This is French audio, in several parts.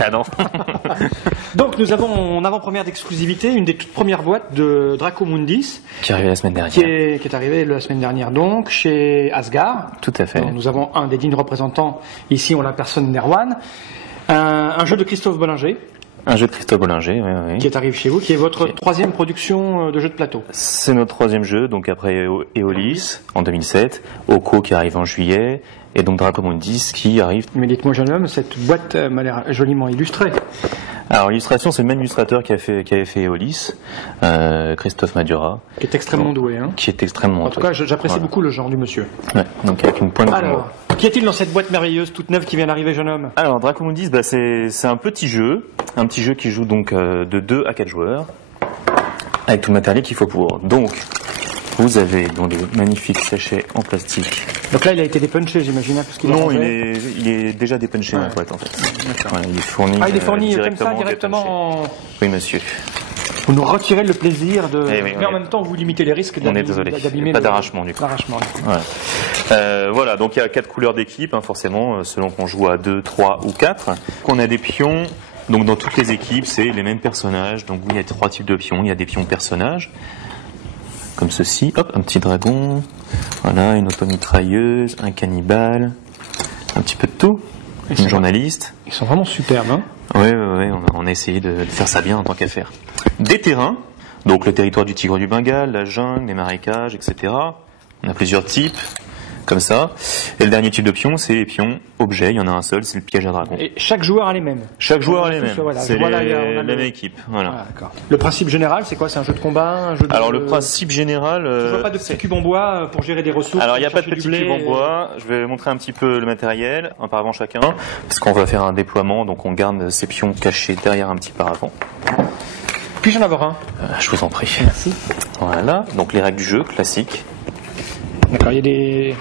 Ah non. Donc nous avons en avant-première d'exclusivité une des toutes premières boîtes de Dracomundis Qui est arrivé la semaine dernière. qui est arrivée la semaine dernière donc chez Asgard. Tout à fait. Alors, nous avons un des dignes représentants, ici on la personne d'Erwan, un jeu de Christophe Bollinger Un jeu de Christophe Bollinger, oui. qui est arrivé chez vous, qui est votre troisième production de jeu de plateau. C'est notre troisième jeu, donc après Eolis en 2007, Oko qui arrive en juillet, et donc Dracomundis qui arrive. Mais dites-moi jeune homme, cette boîte m'a l'air joliment illustrée. Alors l'illustration, c'est le même illustrateur qui avait fait Eolis, Christophe Madura. Qui est extrêmement doué. Hein. Qui est extrêmement En tout cas, j'apprécie beaucoup le genre du monsieur. Ouais, donc avec une pointe Alors, qu'y a-t-il dans cette boîte merveilleuse, toute neuve qui vient d'arriver, jeune homme? Alors Dracomundis, c'est un petit jeu qui joue donc de 2 à 4 joueurs, avec tout le matériel qu'il faut pour. Donc, vous avez dans des magnifiques sachets en plastique. Donc là, il a été dépunché, j'imagine, parce qu'il Non, il est déjà dépunché en boîte, en fait. Voilà, il est fourni. Ah, il est fourni comme ça, dépunché. directement en... Oui, monsieur. Vous nous retirez le plaisir de... Eh oui, mais en même temps, vous limitez les risques On est désolé. d'abîmer Pas d'arrachement, du coup. L'arrachement. Voilà, donc il y a 4 couleurs d'équipe, hein, forcément, selon qu'on joue à 2, 3 ou 4. On a des pions, donc dans toutes les équipes, c'est les mêmes personnages. Donc oui, il y a 3 types de pions. Il y a des pions personnages, comme ceci. Hop, un petit dragon, voilà, une automitrailleuse, un cannibale, un petit peu de tout. Une journaliste. Ils sont vraiment superbes, hein. Oui, on a essayé de faire ça bien en tant qu'affaire. Des terrains, donc le territoire du tigre du Bengale, la jungle, les marécages, etc. On a plusieurs types, comme ça. Et le dernier type de pion, c'est les pions objets. Il y en a un seul, c'est le piège à dragon. Et chaque joueur a les mêmes. Chaque joueur a les mêmes. Voilà, C'est voilà, la même équipe. Voilà. Ah, d'accord. Le principe général, c'est quoi? C'est un jeu de combat, un jeu de... Alors le principe général... Je vois pas de petits cubes en bois pour gérer des ressources. Alors il n'y a pas de chercher petits du blé cubes en bois. Je vais montrer un petit peu le matériel, un par avant chacun, parce qu'on va faire un déploiement, donc on garde ces pions cachés derrière un petit paravent. Puis-je en avoir un? Je vous en prie. Merci. Voilà, donc les règles du jeu, classiques. D'accord, il y a des...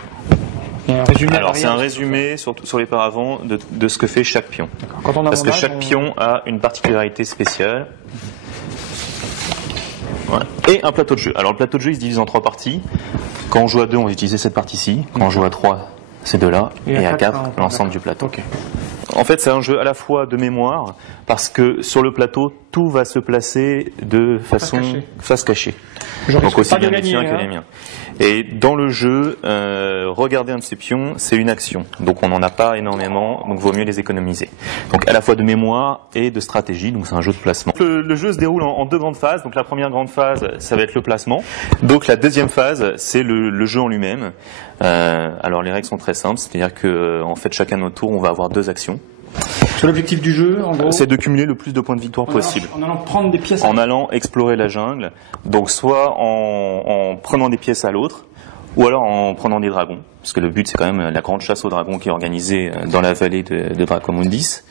Il y a un résumé. Alors c'est un résumé sur les paravents de ce que fait chaque pion. Quand on a Parce que chaque pion a une particularité spéciale. Voilà. Et un plateau de jeu. Alors le plateau de jeu il se divise en 3 parties. Quand on joue à 2, on va utiliser cette partie-ci. Quand on joue à 3, ces deux-là. Et à 4, l'ensemble du plateau. Okay. En fait, c'est un jeu à la fois de mémoire, parce que sur le plateau, tout va se placer de façon face cachée. Donc aussi bien les tiens que les miens. Et dans le jeu, regarder un de ces pions, c'est une action. Donc on n'en a pas énormément, donc vaut mieux les économiser. Donc à la fois de mémoire et de stratégie, donc c'est un jeu de placement. Le jeu se déroule en 2 grandes phases. Donc la première grande phase, ça va être le placement. Donc la deuxième phase, c'est le jeu en lui-même. Alors les règles sont très simples, c'est-à-dire que en fait chacun de notre tour, on va avoir 2 actions. Sur l'objectif du jeu, en gros, c'est de cumuler le plus de points de victoire possible. En allant prendre des pièces. En allant explorer la jungle, donc soit en prenant des pièces à l'autre, ou alors en prenant des dragons, parce que le but c'est quand même la grande chasse aux dragons qui est organisée dans la vallée de Dracomundis.